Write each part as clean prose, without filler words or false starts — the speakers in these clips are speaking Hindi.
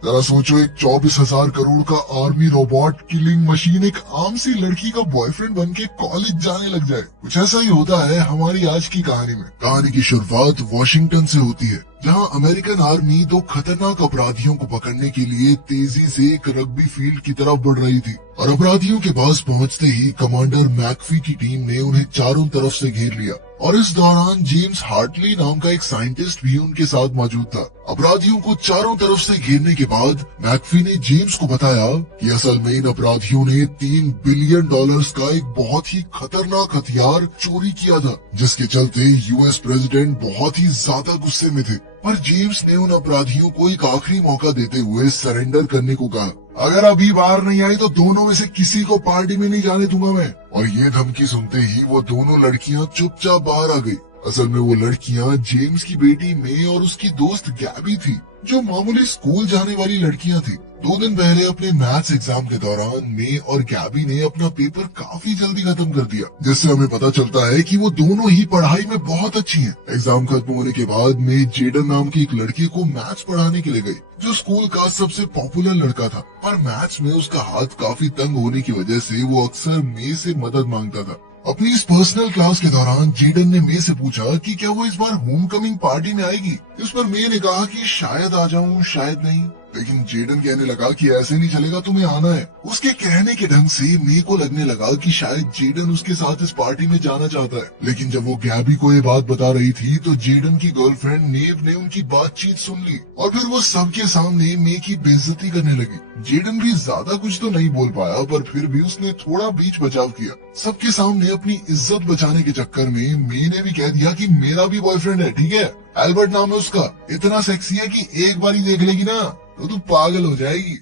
जरा सोचो, एक 24,000 करोड़ का आर्मी रोबोट किलिंग मशीन एक आम सी लड़की का बॉयफ्रेंड बन के कॉलेज जाने लग जाए। कुछ ऐसा ही होता है हमारी आज की कहानी में। कहानी की शुरुआत वॉशिंगटन से होती है, जहां अमेरिकन आर्मी दो खतरनाक अपराधियों को पकड़ने के लिए तेजी से एक रग्बी फील्ड की तरफ बढ़ रही थी। और अपराधियों के पास पहुंचते ही कमांडर मैकफी की टीम ने उन्हें चारों तरफ से घेर लिया और इस दौरान जेम्स हार्टली नाम का एक साइंटिस्ट भी उनके साथ मौजूद था। अपराधियों को चारों तरफ से घेरने के बाद मैकफी ने जेम्स को बताया कि असल में इन अपराधियों ने $3 बिलियन का एक बहुत ही खतरनाक हथियार चोरी किया था, जिसके चलते यूएस प्रेसिडेंट बहुत ही ज्यादा गुस्से में थे। पर जेम्स ने उन अपराधियों को एक आखिरी मौका देते हुए सरेंडर करने को कहा। अगर अभी बाहर नहीं आई तो दोनों में से किसी को पार्टी में नहीं जाने दूंगा मैं। और ये धमकी सुनते ही वो दोनों लड़कियां चुपचाप बाहर आ गई। असल में वो लड़कियां जेम्स की बेटी मे और उसकी दोस्त गैबी थी, जो मामूली स्कूल जाने वाली लड़कियां थी। 2 दिन पहले अपने मैथ्स एग्जाम के दौरान मे और गैबी ने अपना पेपर काफी जल्दी खत्म कर दिया, जिससे हमें पता चलता है कि वो दोनों ही पढ़ाई में बहुत अच्छी हैं। एग्जाम खत्म होने के बाद मे जेडन नाम की एक लड़की को मैथ्स पढ़ाने के लिए गई, जो स्कूल का सबसे पॉपुलर लड़का था। पर मैथ्स में उसका हाथ काफी तंग होने की वजह से वो अक्सर मे से मदद मांगता था। अपनी इस पर्सनल क्लास के दौरान जेडन ने मे से पूछा कि क्या वो इस बार होम कमिंग पार्टी में आएगी। इस पर मे ने कहा कि शायद आ जाऊं, शायद नहीं। लेकिन जेडन कहने लगा कि ऐसे नहीं चलेगा, तुम्हें आना है। उसके कहने के ढंग से मे को लगने लगा कि शायद जेडन उसके साथ इस पार्टी में जाना चाहता है। लेकिन जब वो गैबी को ये बात बता रही थी तो जेडन की गर्लफ्रेंड नेव ने उनकी बातचीत सुन ली और फिर वो सबके सामने मे की बेइज्जती करने लगी। जेडन भी ज्यादा कुछ तो नहीं बोल पाया, पर फिर भी उसने थोड़ा बीच बचाव किया। सबके सामने अपनी इज्जत बचाने के चक्कर में मे ने भी कह दिया कि मेरा भी बॉयफ्रेंड है, ठीक है, एल्बर्ट नाम है उसका, इतना सेक्सी है कि एक बार ही देख लेगी ना तो तू पागल हो जाएगी।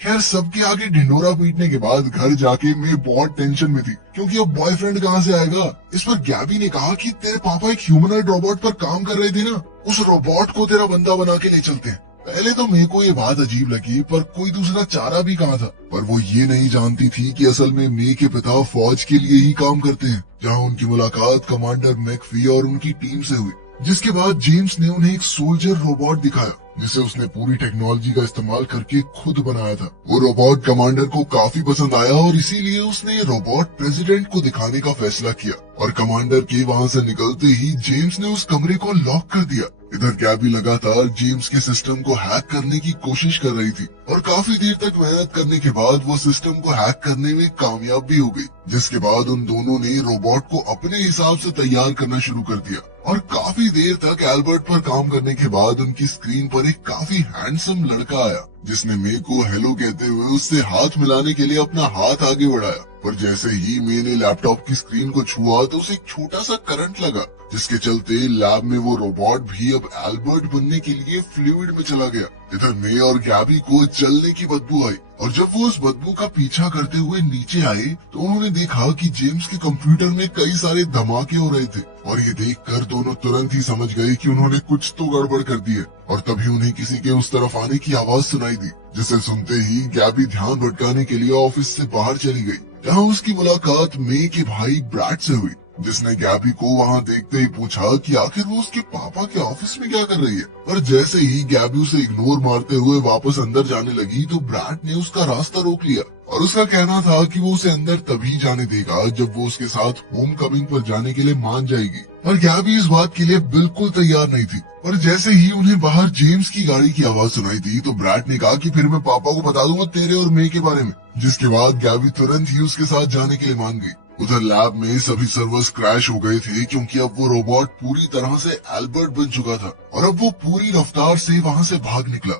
खैर, सबके आगे ढिंडोरा पीटने के बाद घर जाके मैं बहुत टेंशन में थी, क्योंकि अब बॉयफ्रेंड कहाँ से आएगा। इस पर गैबी ने कहा कि तेरे पापा एक ह्यूमनॉइड रोबोट पर काम कर रहे थे ना, उस रोबोट को तेरा बंदा बना के ले चलते हैं। पहले तो मेरे को ये बात अजीब लगी, पर कोई दूसरा चारा भी कहाँ था। पर वो ये नहीं जानती थी कि असल में मे के पिता फौज के लिए ही काम करते हैं, जहाँ उनकी मुलाकात कमांडर मैकफी और उनकी टीम से हुई। जिसके बाद जेम्स ने उन्हें एक सोल्जर रोबोट दिखाया, जिसे उसने पूरी टेक्नोलॉजी का इस्तेमाल करके खुद बनाया था। वो रोबोट कमांडर को काफी पसंद आया और इसीलिए उसने ये रोबोट प्रेसिडेंट को दिखाने का फैसला किया। और कमांडर के वहाँ से निकलते ही जेम्स ने उस कमरे को लॉक कर दिया। इधर गैबी लगातार जेम्स के सिस्टम को हैक करने की कोशिश कर रही थी और काफी देर तक मेहनत करने के बाद वो सिस्टम को हैक करने में कामयाब भी हो गई। जिसके बाद उन दोनों ने रोबोट को अपने हिसाब से तैयार करना शुरू कर दिया और काफी देर तक एल्बर्ट पर काम करने के बाद उनकी स्क्रीन पर एक काफी हैंडसम लड़का आया, जिसने मे को हेलो कहते हुए उससे हाथ मिलाने के लिए अपना हाथ आगे बढ़ाया। पर जैसे ही मे ने लैपटॉप की स्क्रीन को छुआ तो उसे एक छोटा सा करंट लगा, जिसके चलते लैब में वो रोबोट भी अब एल्बर्ट बनने के लिए फ्लूइड में चला गया। इधर मे और गैबी को जलने की बदबू आई और जब वो उस बदबू का पीछा करते हुए नीचे आए तो उन्होंने देखा कि जेम्स के कंप्यूटर में कई सारे धमाके हो रहे थे। और ये देखकर दोनों तुरंत ही समझ गए कि उन्होंने कुछ तो गड़बड़ कर दी है। और तभी उन्हें किसी के उस तरफ आने की आवाज सुनाई दी, जिसे सुनते ही गैबी ध्यान भटकाने के लिए ऑफिस से बाहर चली गई, जहाँ उसकी मुलाकात मे के भाई ब्रैड से हुई, जिसने गैबी को वहाँ देखते ही पूछा कि आखिर वो उसके पापा के ऑफिस में क्या कर रही है। पर जैसे ही गैबी उसे इग्नोर मारते हुए वापस अंदर जाने लगी तो ब्रैड ने उसका रास्ता रोक लिया और उसका कहना था कि वो उसे अंदर तभी जाने देगा जब वो उसके साथ होम कमिंग पर जाने के लिए मान जाएगी। पर गैबी इस बात के लिए बिल्कुल तैयार नहीं थी। और जैसे ही उन्हें बाहर जेम्स की गाड़ी की आवाज सुनाई दी तो ब्रैड ने कहा कि फिर मैं पापा को बता दूंगा तेरे और मे के बारे में। जिसके बाद गैबी तुरंत ही उसके साथ जाने के लिए मान गई। उधर लैब में सभी सर्वर्स क्रैश हो गए थे, क्योंकि अब वो रोबोट पूरी तरह से एल्बर्ट बन चुका था और अब वो पूरी रफ्तार से वहाँ से भाग निकला।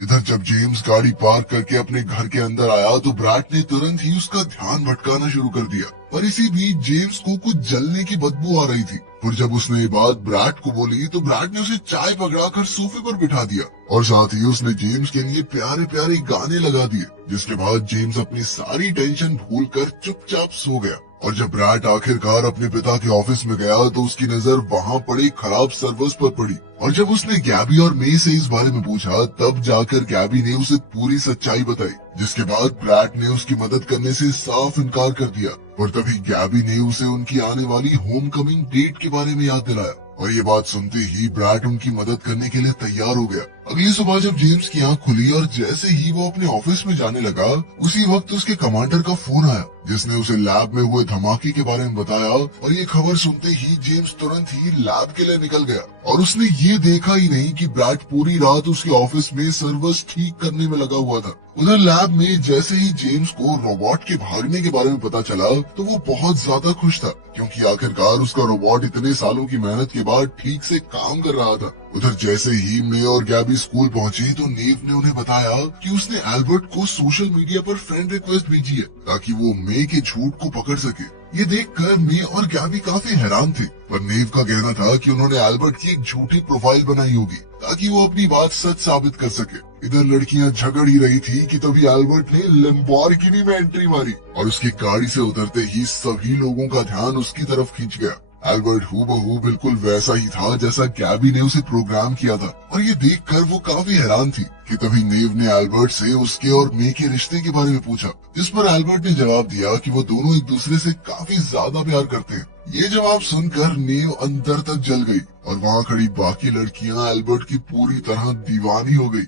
इधर जब जेम्स गाड़ी पार्क करके अपने घर के अंदर आया तो ब्रैड ने तुरंत ही उसका ध्यान भटकाना शुरू कर दिया। पर इसी बीच जेम्स को कुछ जलने की बदबू आ रही थी और जब उसने ये बात ब्रैड को बोली तो ब्रैड ने उसे चाय पकड़ाकर सोफे पर बिठा दिया और साथ ही उसने जेम्स के लिए प्यारे प्यारे गाने लगा दिए। जिसके बाद जेम्स अपनी सारी टेंशन भूलकर चुपचाप सो गया। और जब ब्रैड आखिरकार अपने पिता के ऑफिस में गया तो उसकी नजर वहाँ पड़े खराब सर्वर्स पर पड़ी और जब उसने गैबी और मे से इस बारे में पूछा तब जाकर गैबी ने उसे पूरी सच्चाई बताई। जिसके बाद ब्रैड ने उसकी मदद करने से साफ इनकार कर दिया और तभी गैबी ने उसे उनकी आने वाली होम कमिंग डेट के बारे में याद दिलाया और ये बात सुनते ही ब्रैड उनकी मदद करने के लिए तैयार हो गया। अगली सुबह जब जेम्स की आंख खुली और जैसे ही वो अपने ऑफिस में जाने लगा, उसी वक्त उसके कमांडर का फोन आया, जिसने उसे लैब में हुए धमाके के बारे में बताया। और ये खबर सुनते ही जेम्स तुरंत ही लैब के लिए निकल गया और उसने ये देखा ही नहीं कि ब्रैड पूरी रात उसके ऑफिस में सर्वर्स ठीक करने में लगा हुआ था। उधर लैब में जैसे ही जेम्स को रोबोट के भागने के बारे में पता चला तो वो बहुत ज्यादा खुश था, क्योंकि आखिरकार उसका रोबोट इतने सालों की मेहनत के बाद ठीक से काम कर रहा था। उधर जैसे ही मे और गैबी स्कूल पहुंचे तो नेव ने उन्हें बताया कि उसने एल्बर्ट को सोशल मीडिया पर फ्रेंड रिक्वेस्ट भेजी है ताकि वो मे के झूठ को पकड़ सके। ये देखकर मे और गैबी काफी हैरान थे, पर नेव का कहना था कि उन्होंने एल्बर्ट की एक झूठी प्रोफाइल बनाई होगी ताकि वो अपनी बात सच साबित कर सके। इधर लड़कियां झगड़ ही रही थी कि तभी एल्बर्ट ने लैम्बोर्गिनी में एंट्री मारी और उसकी गाड़ी से उतरते ही सभी लोगों का ध्यान उसकी तरफ खींच गया। एल्बर्ट हूबहू बिल्कुल वैसा ही था जैसा गैबी ने उसे प्रोग्राम किया था, और ये देखकर वो काफी हैरान थी कि तभी नेव ने एल्बर्ट से उसके और मे के रिश्ते के बारे में पूछा, जिस पर एल्बर्ट ने जवाब दिया कि वो दोनों एक दूसरे से काफी ज्यादा प्यार करते हैं। ये जवाब सुनकर नेव अंदर तक जल गई और वहाँ खड़ी बाकी लड़कियां एल्बर्ट की पूरी तरह दीवानी हो गई।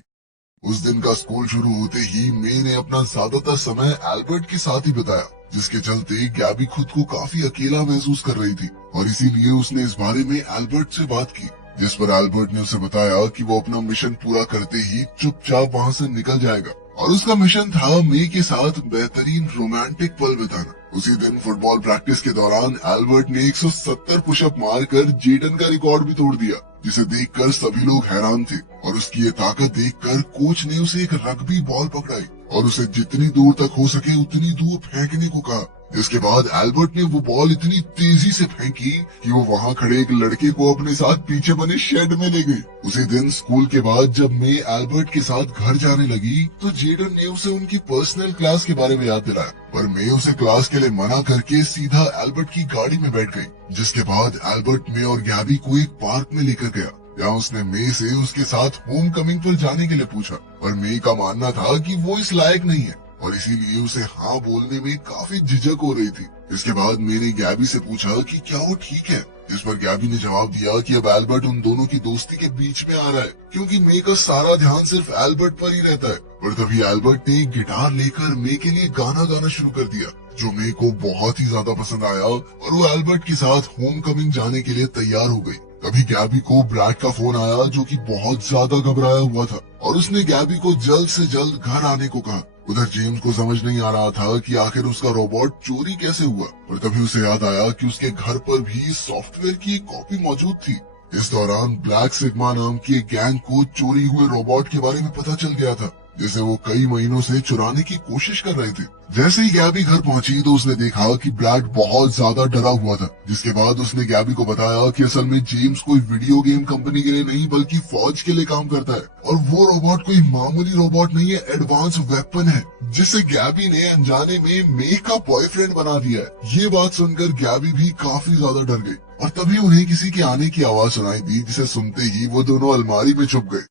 उस दिन का स्कूल शुरू होते ही मे ने अपना ज्यादातर समय एल्बर्ट के साथ ही बिताया, जिसके चलते गैबी खुद को काफी अकेला महसूस कर रही थी और इसीलिए उसने इस बारे में एल्बर्ट से बात की, जिस पर एल्बर्ट ने उसे बताया कि वो अपना मिशन पूरा करते ही चुपचाप वहाँ से निकल जाएगा और उसका मिशन था मे के साथ बेहतरीन रोमांटिक पल बिताना। उसी दिन फुटबॉल प्रैक्टिस के दौरान एल्बर्ट ने 170 पुशअप मारकर जेडन का रिकॉर्ड भी तोड़ दिया, जिसे देखकर सभी लोग हैरान थे और उसकी ये ताकत देखकर कोच ने उसे एक रग्बी बॉल पकड़ाई और उसे जितनी दूर तक हो सके उतनी दूर फेंकने को कहा। इसके बाद एल्बर्ट ने वो बॉल इतनी तेजी से फेंकी कि वो वहाँ खड़े एक लड़के को अपने साथ पीछे बने शेड में ले गई। उसी दिन स्कूल के बाद जब मे एल्बर्ट के साथ घर जाने लगी तो जेडन ने उसे उनकी पर्सनल क्लास के बारे में याद दिलाया, पर मे उसे क्लास के लिए मना करके सीधा एल्बर्ट की गाड़ी में बैठ गई। जिसके बाद एल्बर्ट मे और गैबी को एक पार्क में लेकर गया, जहाँ उसने मे से उसके साथ होम कमिंग पर जाने के लिए पूछा, पर मे का मानना था कि वो इस लायक नहीं है और इसीलिए उसे हाँ बोलने में काफी झिझक हो रही थी। इसके बाद मैंने गैबी से पूछा कि क्या वो ठीक है, जिस पर गैबी ने जवाब दिया कि अब एल्बर्ट उन दोनों की दोस्ती के बीच में आ रहा है, क्योंकि मे का सारा ध्यान सिर्फ एल्बर्ट पर ही रहता है। पर तभी एल्बर्ट ने एक गिटार लेकर मे के लिए गाना गाना शुरू कर दिया, जो मे को बहुत ही ज्यादा पसंद आया और वो एल्बर्ट के साथ होम कमिंग जाने के लिए तैयार हो गई। तभी गैबी को ब्रैड का फोन आया, जो कि बहुत ज्यादा घबराया हुआ था और उसने गैबी को जल्द से जल्द घर आने को कहा। उधर जेम्स को समझ नहीं आ रहा था कि आखिर उसका रोबोट चोरी कैसे हुआ, पर तभी उसे याद आया कि उसके घर पर भी सॉफ्टवेयर की एक कॉपी मौजूद थी। इस दौरान ब्लैक सिग्मा नाम की एक गैंग को चोरी हुए रोबोट के बारे में पता चल गया था, जिसे वो कई महीनों से चुराने की कोशिश कर रहे थे। जैसे ही गैबी घर पहुंची तो उसने देखा कि ब्रैड बहुत ज्यादा डरा हुआ था, जिसके बाद उसने गैबी को बताया कि असल में जेम्स कोई वीडियो गेम कंपनी के लिए नहीं बल्कि फौज के लिए काम करता है और वो रोबोट कोई मामूली रोबोट नहीं है, एडवांस वेपन है, जिसे गैबी ने अनजाने में मे का बॉयफ्रेंड बना दिया है। ये बात सुनकर गैबी भी काफी ज्यादा डर गई और तभी उन्हें किसी के आने की आवाज सुनाई दी, जिसे सुनते ही वो दोनों अलमारी में छुप गए।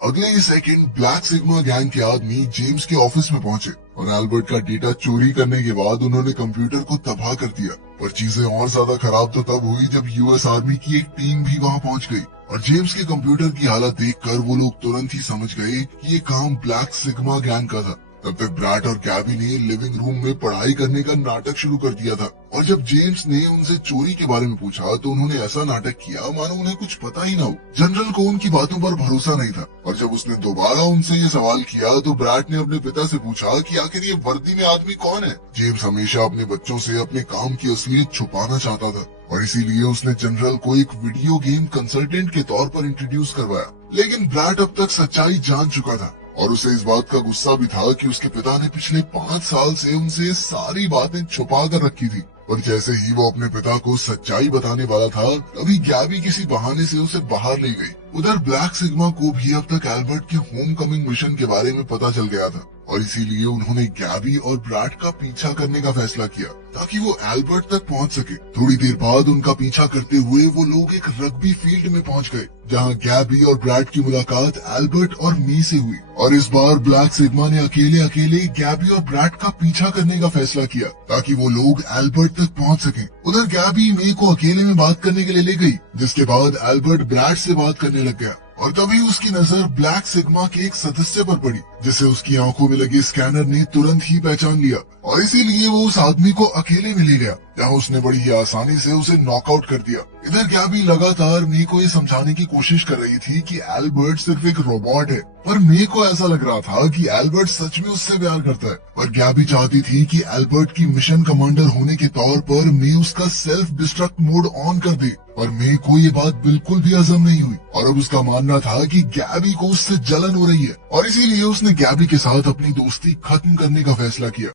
अगले ही सेकंड ब्लैक सिग्मा गैंग के आदमी जेम्स के ऑफिस में पहुंचे और एल्बर्ट का डेटा चोरी करने के बाद उन्होंने कंप्यूटर को तबाह कर दिया। पर चीजें और ज्यादा खराब तो तब हुई जब यूएस आर्मी की एक टीम भी वहां पहुंच गई और जेम्स के कंप्यूटर की हालत देखकर वो लोग तुरंत ही समझ गए कि ये काम ब्लैक सिग्मा गैंग का था। तब तक ब्रैड और गैबी ने लिविंग रूम में पढ़ाई करने का नाटक शुरू कर दिया था और जब जेम्स ने उनसे चोरी के बारे में पूछा तो उन्होंने ऐसा नाटक किया मानो उन्हें कुछ पता ही ना हो। जनरल को उनकी बातों पर भरोसा नहीं था और जब उसने दोबारा उनसे ये सवाल किया तो ब्रैड ने अपने पिता से पूछा कि आखिर ये वर्दी में आदमी कौन है। जेम्स हमेशा अपने बच्चों से अपने काम की असलियत छुपाना चाहता था और इसीलिए उसने जनरल को एक वीडियो गेम कंसल्टेंट के तौर पर इंट्रोड्यूस करवाया, लेकिन ब्रैड अब तक सच्चाई जान चुका था और उसे इस बात का गुस्सा भी था कि उसके पिता ने पिछले 5 साल से उनसे सारी बातें छुपा कर रखी थी। और जैसे ही वो अपने पिता को सच्चाई बताने वाला था तभी गैबी किसी बहाने से उसे बाहर ले गई। उधर ब्लैक सिग्मा को भी अब तक एल्बर्ट के होम कमिंग मिशन के बारे में पता चल गया था और इसीलिए उन्होंने गैबी और ब्रैड का पीछा करने का फैसला किया ताकि वो एल्बर्ट तक पहुंच सके। थोड़ी देर बाद उनका पीछा करते हुए वो लोग एक रग्बी फील्ड में पहुंच गए, जहां गैबी और ब्रैड की मुलाकात एल्बर्ट और मी से हुई और इस बार ब्लैक सिग्मा ने अकेले अकेले गैबी और ब्रैड का पीछा करने का फैसला किया ताकि वो लोग एल्बर्ट तक पहुंच सकें। उधर गैबी मे को अकेले में बात करने के लिए ले गई, जिसके बाद एल्बर्ट ब्रैड से बात करने लग गया और तभी उसकी नजर ब्लैक सिग्मा के एक सदस्य पर पड़ी, जिसे उसकी आंखों में लगे स्कैनर ने तुरंत ही पहचान लिया और इसीलिए वो उस आदमी को अकेले में ले गया, जहाँ उसने बड़ी ही आसानी से उसे नॉकआउट कर दिया। इधर गैबी लगातार मे को ये समझाने की कोशिश कर रही थी कि एल्बर्ट सिर्फ एक रोबोट है, पर मे को ऐसा लग रहा था कि एल्बर्ट सच में उससे प्यार करता है। पर गैबी चाहती थी कि एल्बर्ट की मिशन कमांडर होने के तौर पर मे उसका सेल्फ डिस्ट्रक्ट मोड ऑन कर दे, और मे को ये बात बिल्कुल भी हजम नहीं हुई और अब उसका मानना था कि गैबी को उससे जलन हो रही है और इसीलिए उसने गैबी के साथ अपनी दोस्ती खत्म करने का फैसला किया।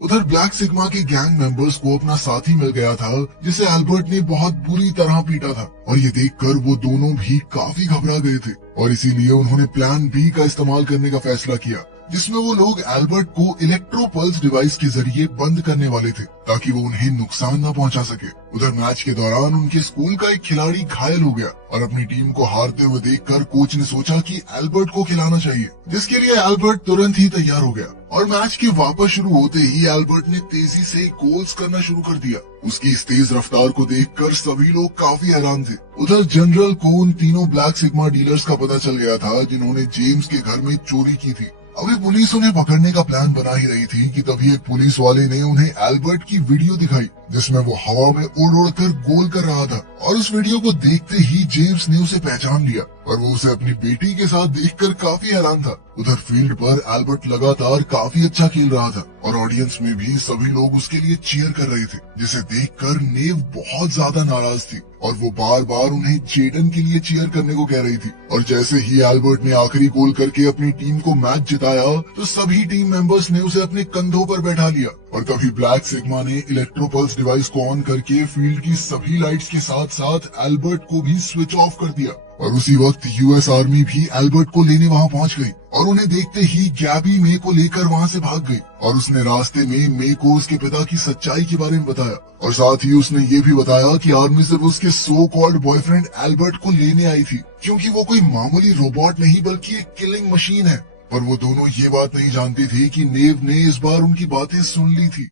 उधर ब्लैक सिग्मा के गैंग मेंबर्स को अपना साथी मिल गया था, जिसे एल्बर्ट ने बहुत बुरी तरह पीटा था और ये देखकर वो दोनों भी काफी घबरा गए थे और इसीलिए उन्होंने प्लान बी का इस्तेमाल करने का फैसला किया, जिसमें वो लोग एल्बर्ट को इलेक्ट्रो पल्स डिवाइस के जरिए बंद करने वाले थे ताकि वो उन्हें नुकसान न पहुंचा सके। उधर मैच के दौरान उनके स्कूल का एक खिलाड़ी घायल हो गया और अपनी टीम को हारते हुए देखकर कोच ने सोचा कि एल्बर्ट को खिलाना चाहिए, जिसके लिए एल्बर्ट तुरंत ही तैयार हो गया और मैच के वापस शुरू होते ही एल्बर्ट ने तेजी से गोल्स करना शुरू कर दिया। उसकी इस तेज रफ्तार को देखकर सभी लोग काफी हैरान थे। उधर जनरल को उन तीनों ब्लैक सिग्मा डीलर्स का पता चल गया था जिन्होंने जेम्स के घर में चोरी की थी। अभी पुलिस उन्हें पकड़ने का प्लान बना ही रही थी कि तभी एक पुलिस वाले ने उन्हें एल्बर्ट की वीडियो दिखाई, जिसमें वो हवा में उड़ उड़ कर गोल कर रहा था और उस वीडियो को देखते ही जेम्स ने उसे पहचान लिया और वो उसे अपनी बेटी के साथ देखकर काफी हैरान था। उधर फील्ड पर एल्बर्ट लगातार काफी अच्छा खेल रहा था और ऑडियंस में भी सभी लोग उसके लिए चीयर कर रहे थे, जिसे देखकर नेव बहुत ज्यादा नाराज थी और वो बार बार उन्हें जेडन के लिए चीयर करने को कह रही थी। और जैसे ही एल्बर्ट ने आखिरी गोल करके अपनी टीम को मैच जिताया तो सभी टीम मेंबर्स ने उसे अपने कंधों पर बैठा लिया और तभी ब्लैक सिग्मा ने इलेक्ट्रोपल्स डिवाइस को ऑन करके फील्ड की सभी लाइट्स के साथ साथ एल्बर्ट को भी स्विच ऑफ कर दिया और उसी वक्त यूएस आर्मी भी एल्बर्ट को लेने वहां पहुंच गई और उन्हें देखते ही गैबी मे को लेकर वहां से भाग गई और उसने रास्ते में मे को उसके पिता की सच्चाई के बारे में बताया और साथ ही उसने ये भी बताया कि आर्मी सिर्फ उसके सो कॉल्ड बॉयफ्रेंड एल्बर्ट को लेने आई थी, क्योंकि वो कोई मामूली रोबोट नहीं बल्कि एक किलिंग मशीन है। पर वो दोनों ये बात नहीं जानती थी कि नेव ने इस बार उनकी बातें सुन ली थी।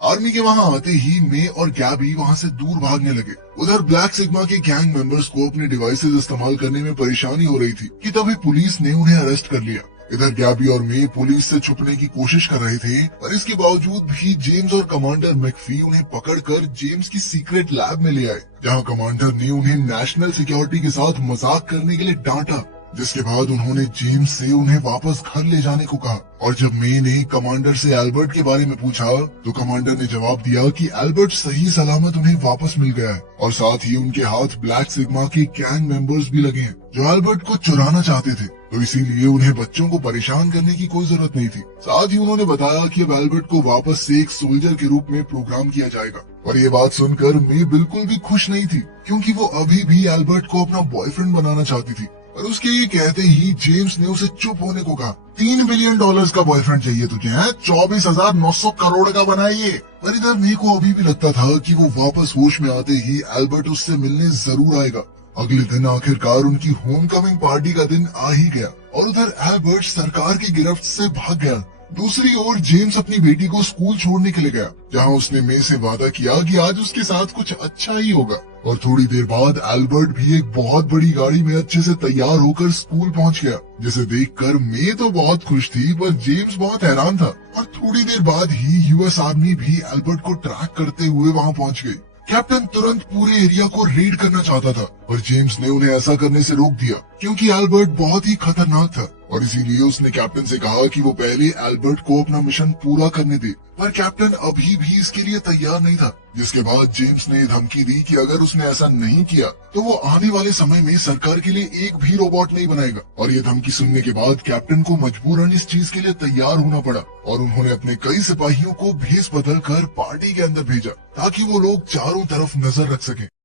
आर्मी के वहां आते ही मे और गैबी वहां से दूर भागने लगे। उधर ब्लैक सिग्मा के गैंग मेंबर्स को अपने डिवाइसेस इस्तेमाल करने में परेशानी हो रही थी कि तभी पुलिस ने उन्हें अरेस्ट कर लिया। इधर गैबी और मे पुलिस से छुपने की कोशिश कर रहे थे, पर इसके बावजूद भी जेम्स और कमांडर मैकफी उन्हें पकड़कर जेम्स की सीक्रेट लैब में ले आए, जहां कमांडर ने उन्हें नेशनल सिक्योरिटी के साथ मजाक करने के लिए डांटा, जिसके बाद उन्होंने जेम्स से उन्हें वापस घर ले जाने को कहा। और जब मे ने कमांडर से एल्बर्ट के बारे में पूछा तो कमांडर ने जवाब दिया कि एल्बर्ट सही सलामत उन्हें वापस मिल गया है और साथ ही उनके हाथ ब्लैक सिग्मा के गैंग मेंबर्स भी लगे हैं जो एल्बर्ट को चुराना चाहते थे, तो इसीलिए उन्हें बच्चों को परेशान करने की कोई जरूरत नहीं थी। साथ ही उन्होंने बताया कि अब एल्बर्ट को वापस से एक सोल्जर के रूप में प्रोग्राम किया जाएगा। और ये बात सुनकर मे बिल्कुल भी खुश नहीं थी, क्योंकि वो अभी भी एल्बर्ट को अपना बॉयफ्रेंड बनाना चाहती थी। और उसके ये कहते ही जेम्स ने उसे चुप होने को कहा। $3 बिलियन का बॉयफ्रेंड चाहिए तुझे है? 24,900 करोड़ का बनाइए। पर इधर मे को अभी भी लगता था कि वो वापस होश में आते ही एल्बर्ट उससे मिलने जरूर आएगा। अगले दिन आखिरकार उनकी होम कमिंग पार्टी का दिन आ ही गया और उधर एल्बर्ट सरकार की गिरफ्त से भाग गया। दूसरी ओर जेम्स अपनी बेटी को स्कूल छोड़ने के लिए गया, जहां उसने मे से वादा किया कि आज उसके साथ कुछ अच्छा ही होगा। और थोड़ी देर बाद एल्बर्ट भी एक बहुत बड़ी गाड़ी में अच्छे से तैयार होकर स्कूल पहुंच गया, जिसे देखकर मे तो बहुत खुश थी, पर जेम्स बहुत हैरान था। और थोड़ी देर बाद ही यूएस आर्मी भी एल्बर्ट को ट्रैक करते हुए वहां पहुंच गई। कैप्टन तुरंत पूरे एरिया को रेड करना चाहता था, पर जेम्स ने उन्हें ऐसा करने से रोक दिया, क्योंकि एल्बर्ट बहुत ही खतरनाक था और इसीलिए उसने कैप्टन से कहा कि वो पहले एल्बर्ट को अपना मिशन पूरा करने दे। पर कैप्टन अभी भी इसके लिए तैयार नहीं था, जिसके बाद जेम्स ने धमकी दी कि अगर उसने ऐसा नहीं किया तो वो आने वाले समय में सरकार के लिए एक भी रोबोट नहीं बनाएगा। और ये धमकी सुनने के बाद कैप्टन को मजबूरन इस चीज के लिए तैयार होना पड़ा और उन्होंने अपने कई सिपाहियों को भेस बदल कर पार्टी के अंदर भेजा, ताकि वो लोग चारों तरफ नजर रख सके।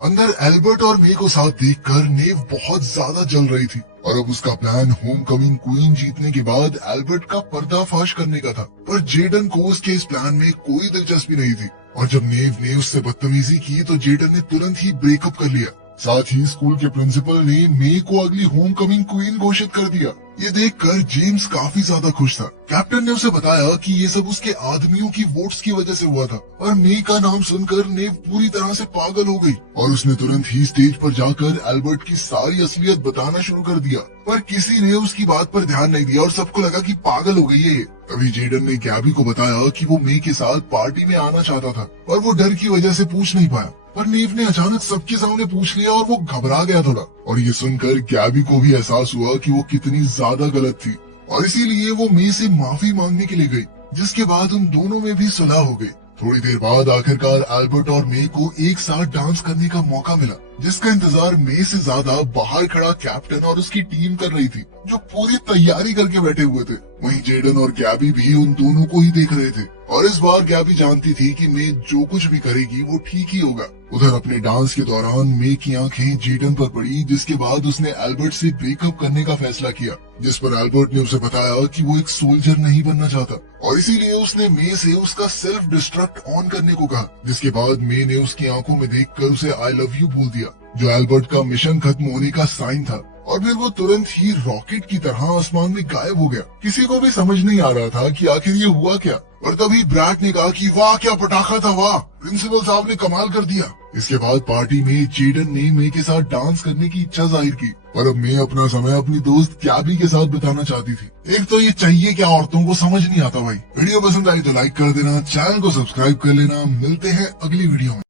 अंदर एल्बर्ट और मे को साथ देखकर नेव बहुत ज्यादा जल रही थी और अब उसका प्लान होम कमिंग क्वीन जीतने के बाद एल्बर्ट का पर्दाफाश करने का था। पर जेडन को उसके इस प्लान में कोई दिलचस्पी नहीं थी और जब नेव ने उससे बदतमीजी की तो जेडन ने तुरंत ही ब्रेकअप कर लिया। साथ ही स्कूल के प्रिंसिपल ने मे को अगली होम कमिंग क्वीन घोषित कर दिया। ये देखकर जेम्स काफी ज्यादा खुश था। कैप्टन ने उसे बताया कि ये सब उसके आदमियों की वोट्स की वजह से हुआ था और मे का नाम सुनकर नेव पूरी तरह से पागल हो गई और उसने तुरंत ही स्टेज पर जाकर एल्बर्ट की सारी असलियत बताना शुरू कर दिया। पर किसी ने उसकी बात पर ध्यान नहीं दिया और सबको लगा कि पागल हो गई है ये। तभी जेडन ने गैबी को बताया कि वो मे के साथ पार्टी में आना चाहता था और वो डर की वजह से पूछ नहीं पाया। पर नेव ने अचानक सबके सामने पूछ लिया और वो घबरा गया थोड़ा। और ये सुनकर गैबी को भी एहसास हुआ कि वो कितनी ज्यादा गलत थी और इसीलिए वो मे से माफी मांगने के लिए गई, जिसके बाद उन दोनों में भी सुलह हो गई। थोड़ी देर बाद आखिरकार एल्बर्ट और मे को एक साथ डांस करने का मौका मिला, जिसका इंतजार मे से ज्यादा बाहर खड़ा कैप्टन और उसकी टीम कर रही थी, जो पूरी तैयारी करके बैठे हुए थे। वहीं जेडन और गैबी भी उन दोनों को ही देख रहे थे और इस बार गैबी जानती थी कि मे जो कुछ भी करेगी वो ठीक ही होगा। उधर अपने डांस के दौरान मे की आंखें जेडन पर पड़ी, जिसके बाद उसने एल्बर्ट से ब्रेकअप करने का फैसला किया, जिस पर एल्बर्ट ने उसे बताया कि वो एक सोल्जर नहीं बनना चाहता और इसीलिए उसने मे से उसका सेल्फ डिस्ट्रक्ट ऑन करने को कहा, जिसके बाद मे ने उसकी आंखों में देखकर उसे आई लव यू बोल दिया, जो एल्बर्ट का मिशन खत्म होने का साइन था। और फिर वो तुरंत ही रॉकेट की तरह आसमान में गायब हो गया। किसी को भी समझ नहीं आ रहा था कि आखिर ये हुआ क्या। और तभी ब्रैट ने कहा कि वाह क्या पटाखा था, वाह प्रिंसिपल साहब ने कमाल कर दिया। इसके बाद पार्टी में जेडन ने मे के साथ डांस करने की इच्छा जाहिर की, पर अब मे अपना समय अपनी दोस्त गैबी के साथ बिताना चाहती थी। एक तो ये चाहिए क्या औरतों को समझ नहीं आता भाई। वीडियो पसंद आई तो लाइक कर देना, चैनल को सब्सक्राइब कर लेना। मिलते हैं अगली वीडियो में।